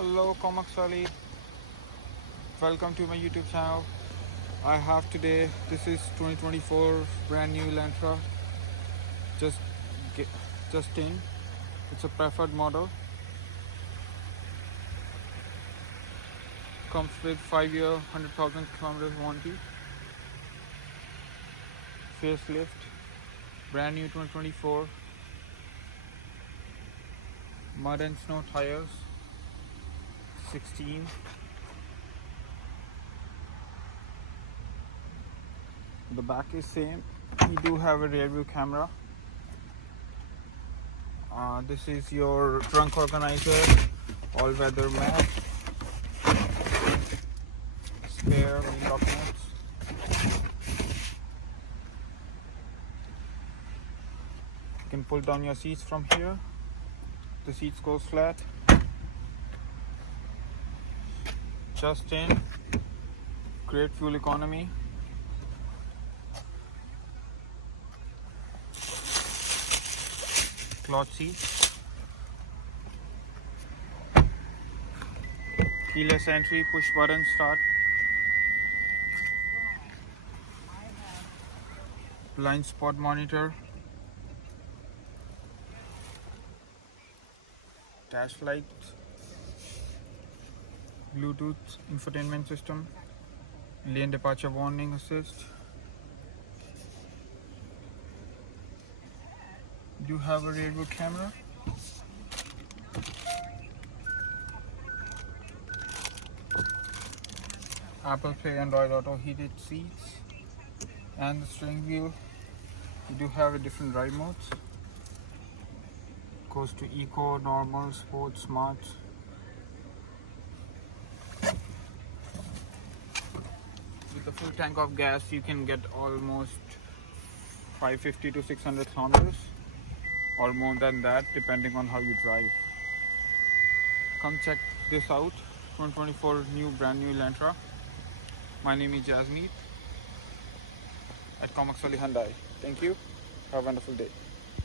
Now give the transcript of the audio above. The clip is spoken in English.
Hello Comox Valley, welcome to my YouTube channel. I have today, this is 2024 brand new Elantra, just get, just in. It's a preferred model, comes with 5-year 100,000 kilometers warranty, facelift, brand new 2024, mud and snow tires, 16. The back is same. We do have a rear view camera. This is your trunk organizer, all weather mat, spare wheel lock nuts. You can pull down your seats from here. The seats goes flat. Just in, great fuel economy. Cloth seats, keyless entry, push button start, blind spot monitor, dash lights, Bluetooth infotainment system, lane departure warning assist. Do have a rear view camera. Apple Play, Android Auto, heated seats, and the steering wheel. You do have a different drive modes. Goes to Eco, Normal, Sport, Smart. With a full tank of gas, you can get almost 550 to 600 kilometers, or more than that, depending on how you drive. Come check this out, 2024 brand new Elantra. My name is Jasmeet at Comox Valley Hyundai. Thank you. Have a wonderful day.